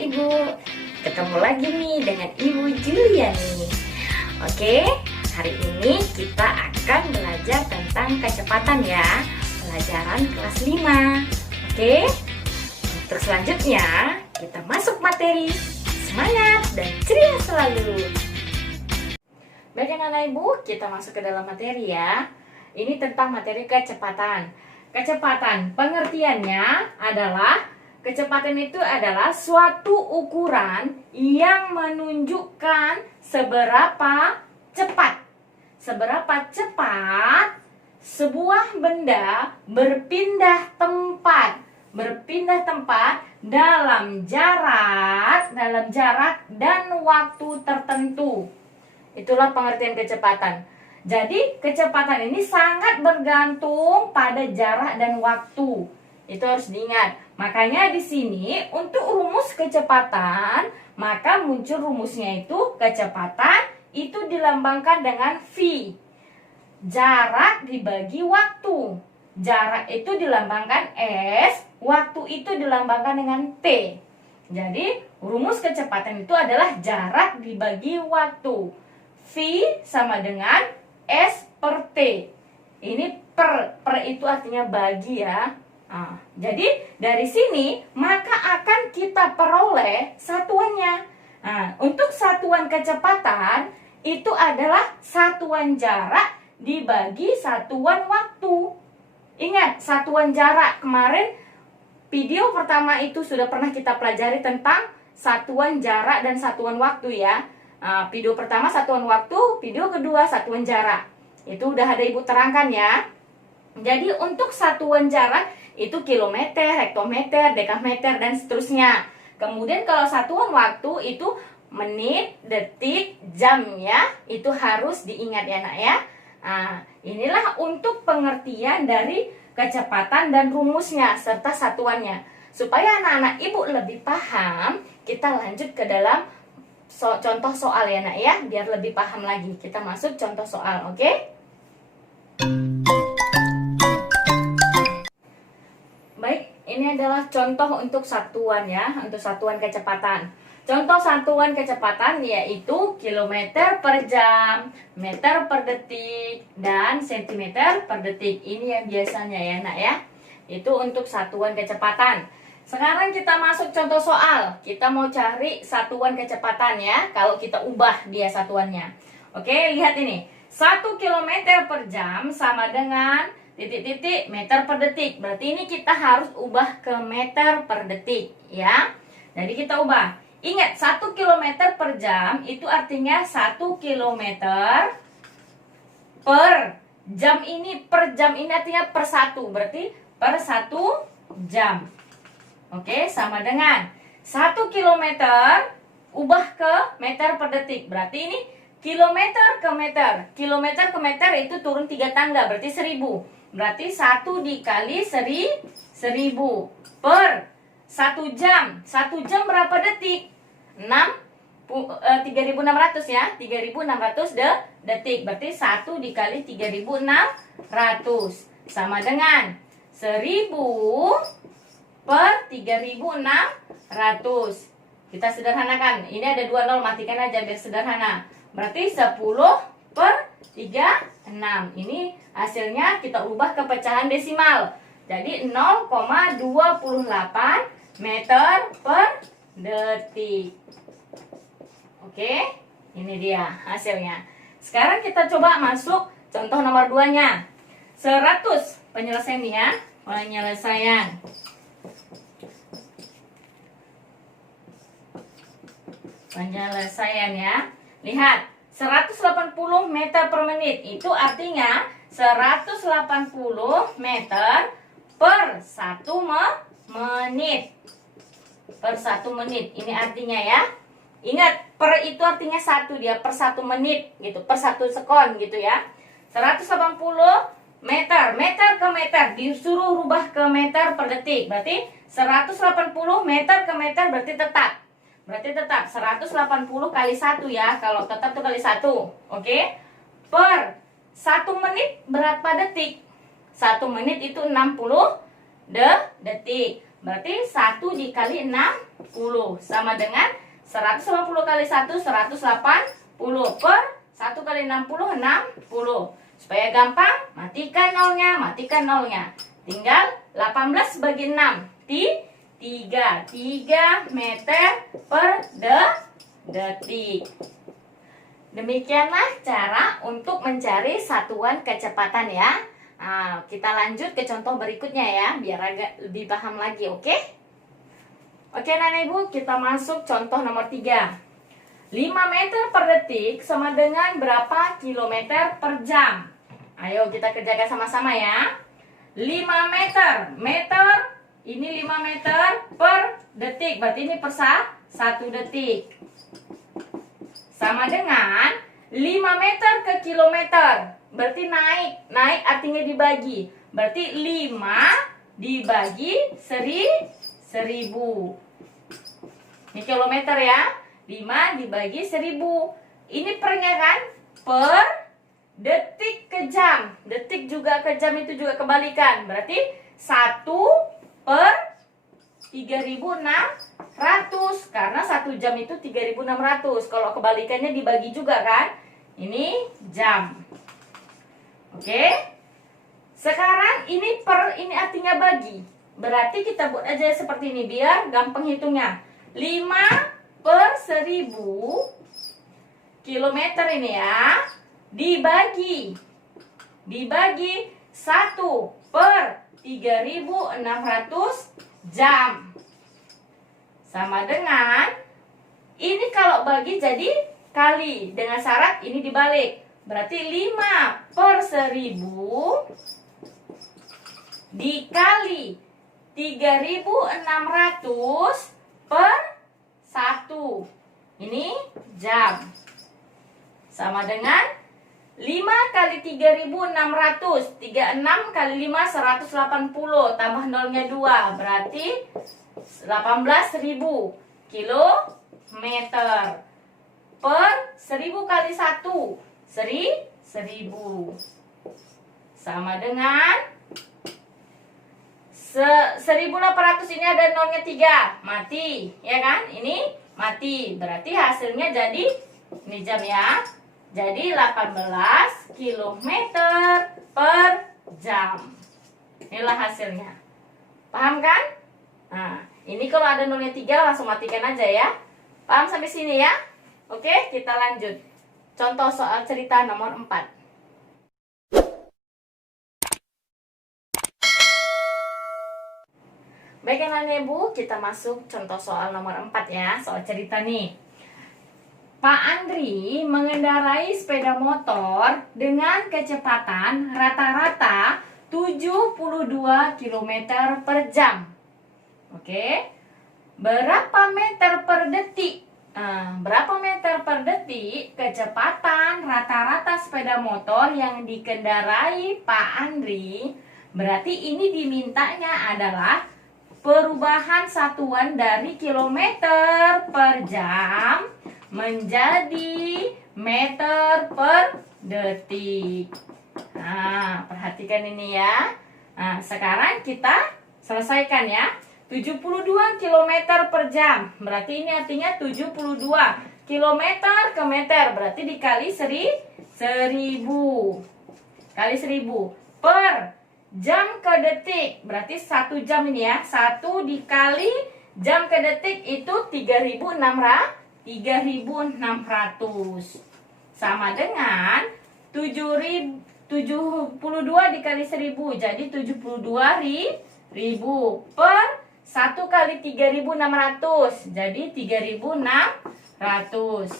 Ibu, ketemu lagi nih dengan Ibu Juliani. Oke, hari ini kita akan belajar tentang kecepatan ya, pelajaran kelas 5. Oke, untuk selanjutnya kita masuk materi. Semangat dan ceria selalu. Baik anak-anak Ibu, kita masuk ke dalam materi ya. Ini tentang materi kecepatan. Kecepatan pengertiannya adalah kecepatan itu adalah suatu ukuran yang menunjukkan seberapa cepat sebuah benda berpindah tempat dalam jarak dan waktu tertentu. Itulah pengertian kecepatan. Jadi kecepatan ini sangat bergantung pada jarak dan waktu. Itu harus diingat. Makanya di sini untuk rumus kecepatan, maka muncul rumusnya itu kecepatan itu dilambangkan dengan V. Jarak dibagi waktu. Jarak itu dilambangkan S, waktu itu dilambangkan dengan T. Jadi rumus kecepatan itu adalah jarak dibagi waktu. V sama dengan S per T. Ini per itu artinya bagi ya. Jadi dari sini maka akan kita peroleh satuannya. Untuk satuan kecepatan itu adalah satuan jarak dibagi satuan waktu. Ingat, satuan jarak kemarin video pertama itu sudah pernah kita pelajari tentang satuan jarak dan satuan waktu ya. Video pertama satuan waktu, video kedua satuan jarak. Itu udah ada Ibu terangkan ya. Jadi untuk satuan jarak itu kilometer, hektometer, dekameter, dan seterusnya. Kemudian kalau satuan waktu itu menit, detik, jam ya. Itu harus diingat ya nak ya. Inilah untuk pengertian dari kecepatan dan rumusnya serta satuannya. Supaya anak-anak Ibu lebih paham, kita lanjut ke dalam contoh soal ya nak ya. Biar lebih paham lagi. Kita masuk contoh soal, oke? Ini adalah contoh untuk satuan ya, untuk satuan kecepatan. Contoh satuan kecepatan yaitu kilometer per jam, meter per detik, dan sentimeter per detik. Ini yang biasanya ya nak ya. Itu untuk satuan kecepatan. Sekarang kita masuk contoh soal. Kita mau cari satuan kecepatan ya, kalau kita ubah dia satuannya. Oke, lihat ini. 1 kilometer per jam sama dengan titik-titik meter per detik. Berarti ini kita harus ubah ke meter per detik ya. Jadi kita ubah. Ingat, 1 kilometer per jam itu artinya 1 kilometer per jam ini. Per jam ini artinya per 1. Berarti per 1 jam. Oke, sama dengan 1 kilometer ubah ke meter per detik. Berarti ini kilometer ke meter. Kilometer ke meter itu turun 3 tangga. Berarti 1000. Berarti 1 dikali 1000 per 1 jam. 1 jam berapa detik? 3600 ya. 3600 detik. Berarti 1 dikali 3600 sama dengan 1000 per 3600. Kita sederhanakan. Ini ada 2 nol, matikan aja biar sederhana. Berarti 10 per 36. Ini hasilnya kita ubah ke pecahan desimal. Jadi 0,28 meter per detik. Oke, ini dia hasilnya. Sekarang kita coba masuk contoh nomor 2-nya. 100 penyelesaian ya. Penyelesaian. Penyelesaian ya. Lihat. 180 meter per menit itu artinya 180 meter per 1 menit. Per 1 menit. Ini artinya ya. Ingat, per itu artinya 1, dia per 1 menit gitu, per 1 sekon gitu ya. 180 meter, meter ke meter disuruh rubah ke meter per detik. Berarti 180 meter ke meter berarti tetap. Berarti tetap 180 kali 1 ya. Kalau tetap tuh kali 1. Oke. Per 1 menit berapa detik? 1 menit itu 60 detik. Berarti 1 dikali 60 sama dengan 180 kali 1, 180 per 1 kali 60, 60. Supaya gampang, matikan nolnya. Tinggal 18 bagi 6. 3 meter per detik. Demikianlah cara untuk mencari satuan kecepatan ya. Nah, kita lanjut ke contoh berikutnya ya, biar agak lebih paham lagi, oke? Oke, Nenek Ibu, kita masuk contoh nomor 3. 5 meter per detik sama dengan berapa kilometer per jam? Ayo kita kerjakan sama-sama ya. 5 meter, ini 5 meter per detik, berarti ini per 1 detik. Sama dengan 5 meter ke kilometer, berarti naik artinya dibagi. Berarti 5 dibagi 1000. Ini kilometer ya. 5 dibagi 1000. Ini pernya kan? Per detik ke jam. Detik juga ke jam itu juga kebalikan. Berarti 1 per 3600. Karena 1 jam itu 3600. Kalau kebalikannya dibagi juga kan? Ini jam. Oke. Sekarang ini artinya bagi. Berarti kita buat aja seperti ini biar gampang hitungnya. 5 per 1000 kilometer ini ya. Dibagi 1 per 3600 jam. Sama dengan ini kalau bagi jadi kali. Dengan syarat ini dibalik. Berarti 5 per 1000 dikali 3600 per 1. Ini jam. Sama dengan 5 kali 3600. 36 kali 5 180. Tambah nolnya 2. Berarti 18.000 kilometer. Per 1000 kali 1. 1000. Sama dengan 1800 ini ada nolnya 3. Mati. Ya kan? Ini mati. Berarti hasilnya jadi, ini jam ya. Jadi 18 kilometer per jam. Inilah hasilnya. Paham kan? Nah, ini kalau ada nolnya 3 langsung matikan aja ya. Paham sampai sini ya? Oke, kita lanjut. Contoh soal cerita nomor 4. Baik anak ibu, kita masuk contoh soal nomor 4 ya. Soal cerita nih. Pak Andri mengendarai sepeda motor dengan kecepatan rata-rata 72 km per jam. Oke. Berapa meter per detik? Berapa meter per detik kecepatan rata-rata sepeda motor yang dikendarai Pak Andri? Berarti ini dimintanya adalah perubahan satuan dari kilometer per jam menjadi meter per detik. Nah, perhatikan ini ya. Nah, sekarang kita selesaikan ya. 72 km per jam. Berarti ini artinya 72 km ke meter. Berarti dikali 1000. Kali 1000 per jam ke detik. Berarti 1 jam ini ya. 1 dikali jam ke detik itu 3600. Sama dengan 72 dikali 1000. Jadi 72.000 per 1 kali 3600. Jadi 3600.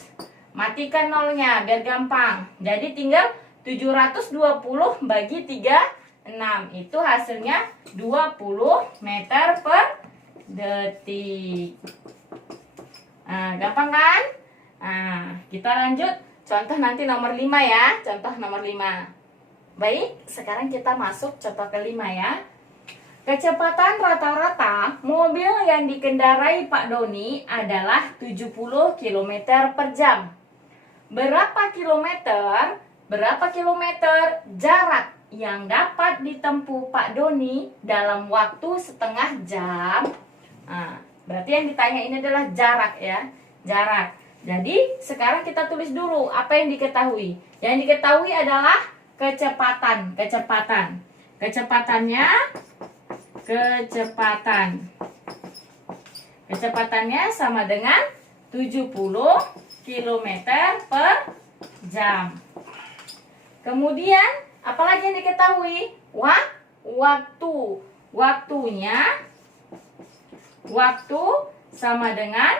Matikan nolnya biar gampang. Jadi tinggal 720 bagi 36. Itu hasilnya 20 meter per detik. Nah, gampang kan? Nah, kita lanjut contoh nanti nomor 5 ya. Contoh nomor 5. Baik, sekarang kita masuk contoh kelima ya. Kecepatan rata-rata mobil yang dikendarai Pak Doni adalah 70 km per jam. Berapa kilometer jarak yang dapat ditempuh Pak Doni dalam waktu setengah jam. Nah, berarti yang ditanya ini adalah jarak ya, jarak. Jadi sekarang kita tulis dulu apa yang diketahui. Yang diketahui adalah kecepatan. Kecepatannya sama dengan 70 km per jam. Kemudian apalagi yang diketahui? Waktu sama dengan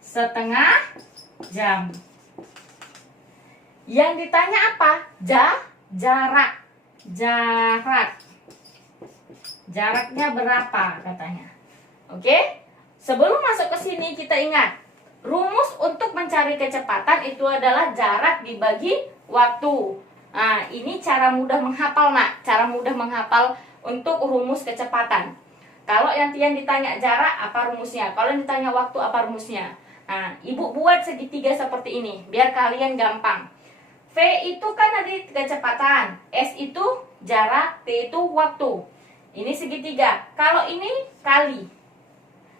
setengah jam. Yang ditanya apa? Jarak. Jaraknya berapa katanya. Oke? Sebelum masuk ke sini kita ingat, rumus untuk mencari kecepatan itu adalah jarak dibagi waktu. Nah, ini cara mudah menghafal, Nak. Cara mudah menghafal untuk rumus kecepatan. Kalau yang ditanya jarak, apa rumusnya? Kalau yang ditanya waktu, apa rumusnya? Nah, Ibu buat segitiga seperti ini, biar kalian gampang. V itu kan ada kecepatan, S itu jarak, T itu waktu. Ini segitiga. Kalau ini kali.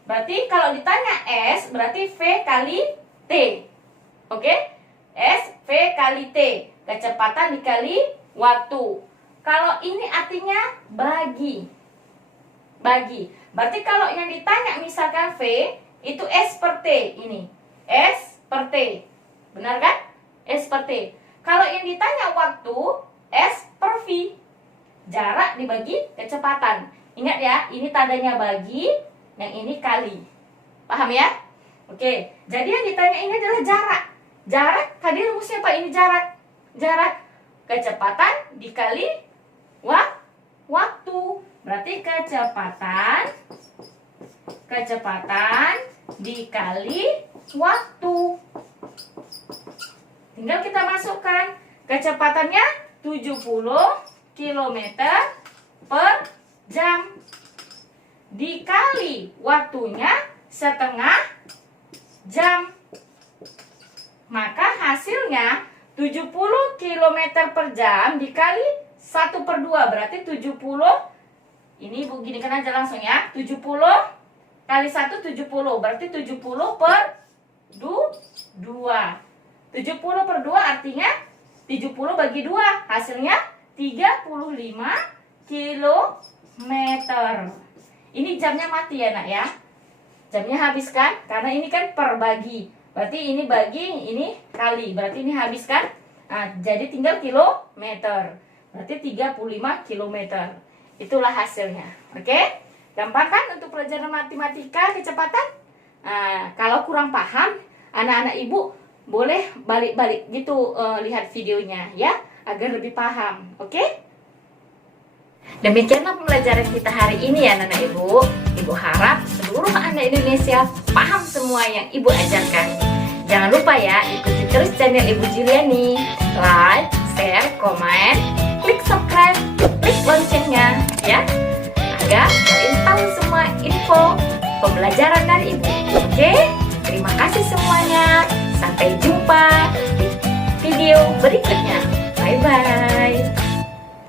Berarti kalau ditanya S, berarti V kali T. Oke? S, V kali T. Kecepatan dikali waktu. Kalau ini artinya bagi. Berarti kalau yang ditanya misalkan V, itu S per T. Ini S per T. Benar kan? S per T. Kalau yang ditanya waktu, S per V. Jarak dibagi kecepatan. Ingat ya, ini tandanya bagi, yang ini kali. Paham ya? Oke, jadi yang ditanya ini adalah jarak. Jarak, tadi rumusnya apa? Ini jarak. Kecepatan dikali waktu. Berarti kecepatan dikali waktu. Tinggal kita masukkan. Kecepatannya 70 km per jam. Dikali waktunya setengah jam. Maka hasilnya 70 km per jam dikali 1/2. Berarti 70. Ini Ibu ginikan aja langsung ya. 70 kali 1, 70. Berarti 70 per 2. 70 per 2 artinya 70 bagi 2. Hasilnya 35 km. Ini jamnya mati ya, Nak ya. Jamnya habis kan? Karena ini kan per bagi. Berarti ini bagi, ini kali. Berarti ini habis kan? Nah, jadi tinggal kilometer. Berarti 35 km. Itulah hasilnya. Oke? Gampang kan untuk pelajaran matematika kecepatan? Nah, kalau kurang paham, anak-anak Ibu boleh balik-balik gitu lihat videonya ya, agar lebih paham. Oke? Demikianlah pembelajaran kita hari ini ya anak-anak Ibu. Ibu harap seluruh anak Indonesia paham semua yang Ibu ajarkan. Jangan lupa ya, ikuti terus channel Ibu Juliani. Like, share, komen, klik subscribe, klik loncengnya ya, agar kalian tahu semua info pembelajaran dari Ibu. Oke? Terima kasih semuanya. Sampai jumpa di video berikutnya. Bye-bye.